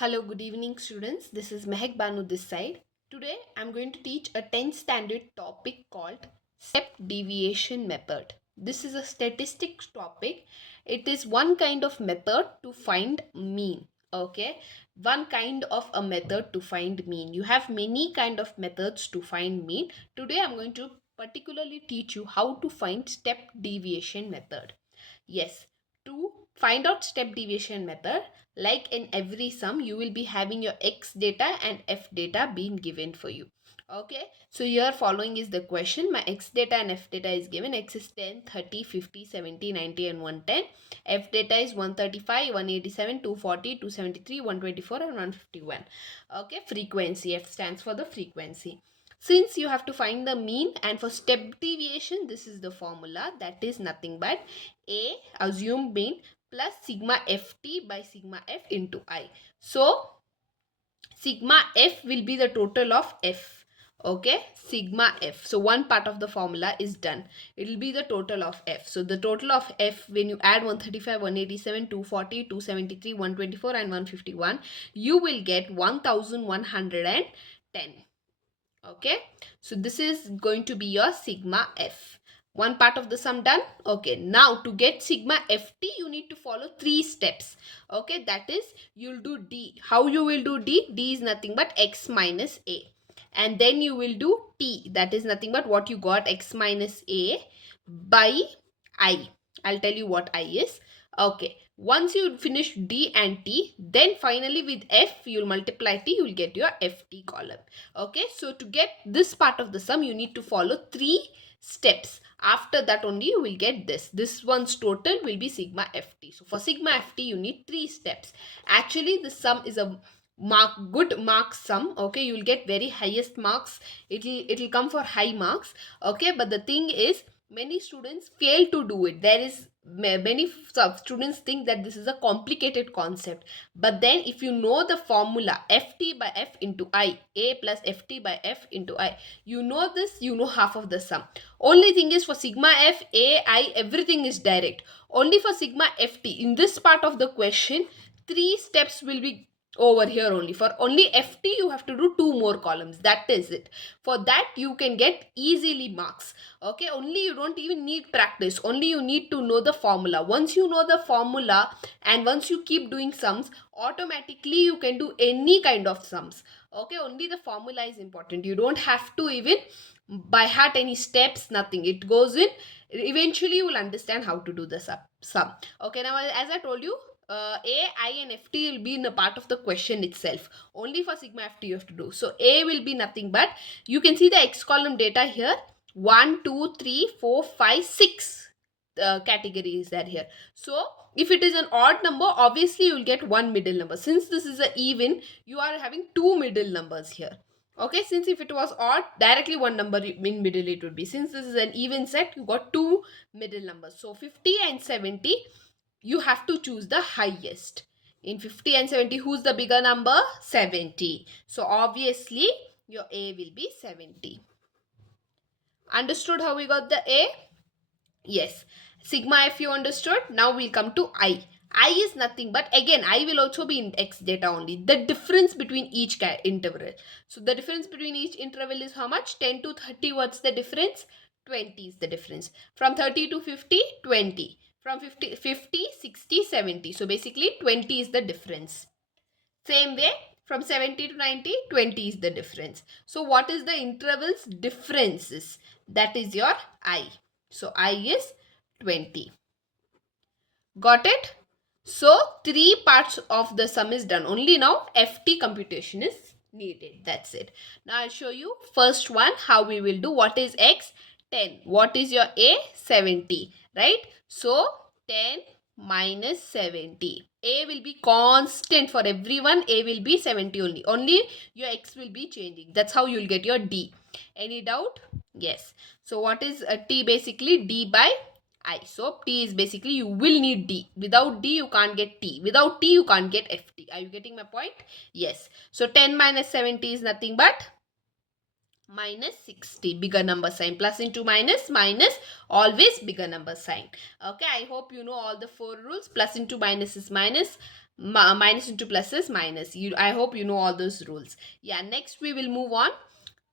Hello, good evening students. This is Mehak Banu this side. Today I'm going to teach a 10th standard topic called step deviation method. This is a statistics topic. It is one kind of method to find mean. Okay, one kind of a method to find mean. You have many kind of methods to find mean. Today I'm going to particularly teach you how to find step deviation method. Yes, to find out step deviation method, like in every sum, you will be having your x data and f data being given for you. Okay, so here following is the question. My x data and f data is given. X is 10, 30, 50, 70, 90 and 110. F data is 135, 187, 240, 273, 124 and 151. Okay, frequency. F stands for the frequency. Since you have to find the mean, and for step deviation, this is the formula, that is nothing but a assumed mean plus sigma ft by sigma f into I. So sigma f will be the total of f. Okay, sigma f. So one part of the formula is done. It will be the total of f. So the total of f, when you add 135, 187, 240, 273, 124 and 151, you will get 1110. Okay, so this is going to be your sigma f. One part of the sum done. Okay, now to get sigma ft, you need to follow three steps. Okay, that is, you'll do d. How you will do d? D is nothing but x minus a. And then you will do t. That is nothing but what you got, x minus a by I. I'll tell you what I is. Okay, once you finish d and t, then finally with f, you'll multiply t, you'll get your ft column. Okay, so to get this part of the sum, you need to follow three steps. After that only you will get this one's total will be sigma ft. So for sigma ft, you need three steps. Actually the sum is a good mark sum. Okay, you will get very highest marks. It'll come for high marks. Okay, but the thing is, many students fail to do it. There is many students think that this is a complicated concept, but then if you know the formula ft by f into I, a plus ft by f into I, you know this, you know half of the sum. Only thing is, for sigma f, a, I, everything is direct. Only for sigma ft, in this part of the question, three steps will be over here. Only for only ft, you have to do two more columns. That is it. For that you can get easily marks. Okay, only you don't even need practice. Only you need to know the formula. Once you know the formula and once you keep doing sums, automatically you can do any kind of sums. Okay, only the formula is important. You don't have to even by heart any steps, nothing. It goes in. Eventually you will understand how to do the sum. Okay, now as I told you, a, I and ft will be in a part of the question itself. Only for sigma ft you have to do. So a will be nothing but, you can see the x column data here. 1, 2, 3, 4, 5, 6 categories are here. So if it is an odd number, obviously you will get one middle number. Since this is an even, you are having two middle numbers here. Okay, since if it was odd, directly one number in middle it would be. Since this is an even set, you got two middle numbers. So 50 and 70, you have to choose the highest. In 50 and 70, who's the bigger number? 70. So obviously your A will be 70. Understood how we got the A? Yes. Sigma f you understood. Now we'll come to I. I is nothing but, again, I will also be in x data only. The difference between each interval. So the difference between each interval is how much? 10 to 30. What's the difference? 20 is the difference. From 30 to 50, 20. From 50, 60, 70. So basically 20 is the difference. Same way, from 70 to 90, 20 is the difference. So what is the intervals differences? That is your I. So I is 20. Got it? So three parts of the sum is done. Only now FT computation is needed. That's it. Now I'll show you first one how we will do. What is X? 10. What is your A? 70. Right? So 10 minus 70. A will be constant for everyone. A will be 70 only. Only your X will be changing. That's how you'll get your D. Any doubt? Yes. So what is T basically? D by I. So T is basically, you will need D. Without D you can't get T. Without T you can't get FT. Are you getting my point? Yes. So 10 minus 70 is nothing but minus 60, bigger number sign. Plus into minus, minus, always bigger number sign. Okay, I hope you know all the 4 rules. Plus into minus is minus, minus into plus is minus. I hope you know all those rules. Yeah, next we will move on.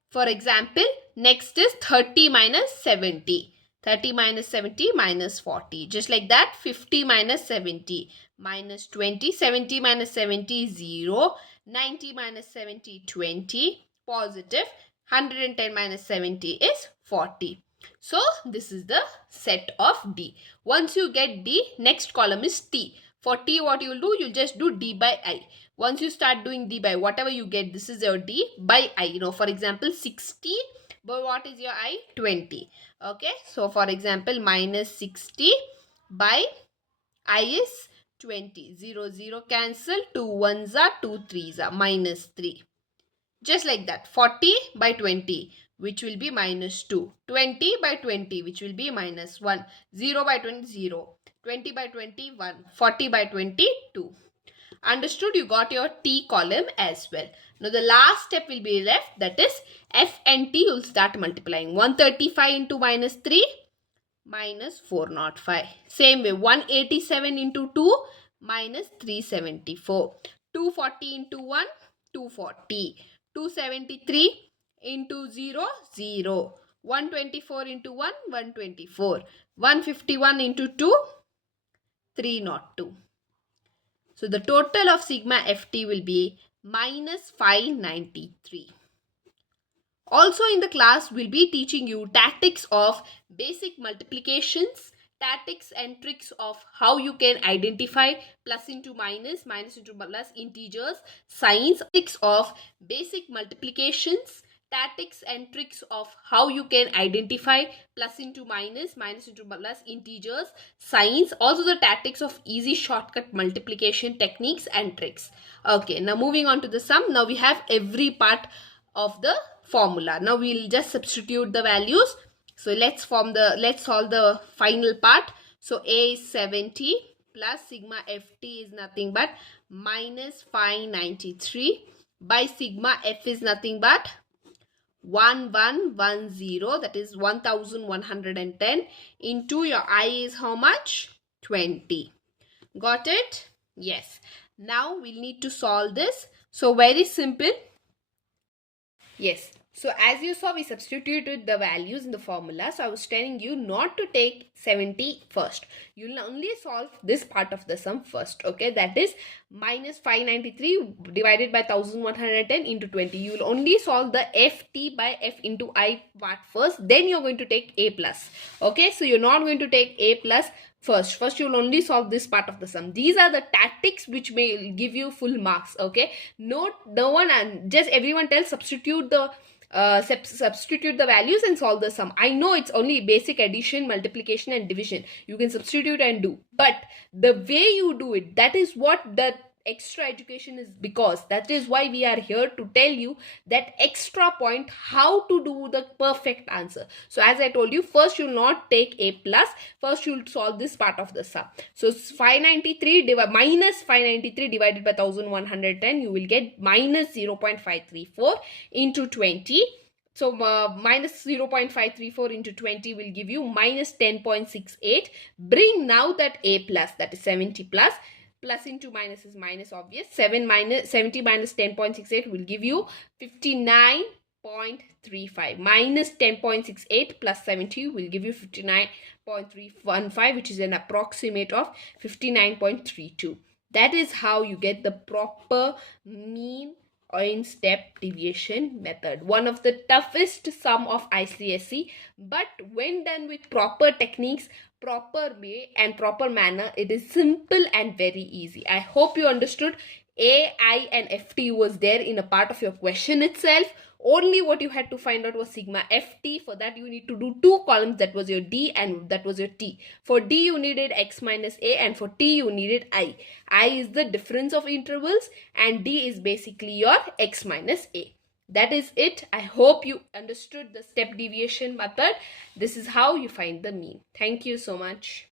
For example, next is 30 minus 70. 30 minus 70 minus 40. Just like that, 50 minus 70 minus 20. 70 minus 70 is 0. 90 minus 70, 20. Positive. 110 minus 70 is 40. So, this is the set of D. Once you get D, next column is T. For T, what you will do? You'll just do D by I. Once you start doing D by whatever you get, this is your D by I. You know, for example, 60. But what is your I? 20. Okay. So, for example, minus 60 by I is 20. 0, 0 cancel. 2 1s are 2 3s are minus 3. Just like that. 40 by 20, which will be minus 2. 20 by 20, which will be minus 1. 0 by 20, 0. 20 by 20, 1. 40 by 20, 2. Understood? You got your T column as well. Now the last step will be left, that is F and T. You'll start multiplying. 135 into minus 3 minus 405. Same way, 187 into 2 minus 374. 240 into 1, 240. 273 into 0, 0. 124 into 1, 124. 151 into 2, 302. So the total of sigma ft will be minus 593. Also in the class, we'll be teaching you tactics of basic multiplications, tactics and tricks of how you can identify plus into minus, minus into plus, integers, signs, tactics of basic multiplications, tactics and tricks of how you can identify plus into minus, minus into plus, integers, signs, also the tactics of easy shortcut multiplication techniques and tricks. Okay, now moving on to the sum. Now we have every part of the formula. Now we'll just substitute the values. So let's solve the final part. So A is 70 plus sigma ft is nothing but minus 593 by sigma f is nothing but 1110, that is 1110 into your I is how much? 20. Got it? Yes. Now we'll need to solve this. So very simple. Yes. So as you saw, we substituted the values in the formula. So I was telling you not to take 70 first. You will only solve this part of the sum first. Okay, that is minus 593 divided by 1110 into 20. You will only solve the ft by f into I part first. Then you're going to take a plus. Okay, so you're not going to take a plus first. You will only solve this part of the sum. These are the tactics which may give you full marks. Okay, no one and just everyone tells substitute the values and solve the sum. I know it's only basic addition, multiplication and division. You can substitute and do, but the way you do it, that is what the extra education is, because that is why we are here to tell you that extra point how to do the perfect answer. So as I told you, first you will not take a plus, first you will solve this part of the sum. So 593 minus 593 divided by 1110, you will get minus 0.534 into 20. So minus 0.534 into 20 will give you minus 10.68. Bring now that a plus, that is 70 plus. Plus into minus is minus, obvious. 70 minus 10.68 will give you 59.35. Minus 10.68 plus 70 will give you 59.315, which is an approximate of 59.32. That is how you get the proper mean in step deviation method. One of the toughest sum of ICSE, but when done with proper techniques, proper way and proper manner, it is simple and very easy. I hope you understood. A, I and FT was there in a part of your question itself. Only what you had to find out was sigma ft. For that you need to do two columns, that was your D and that was your T. For D you needed x minus a, and for T you needed I. I is the difference of intervals and D is basically your x minus a. That is it. I hope you understood the step deviation method. This is how you find the mean. Thank you so much.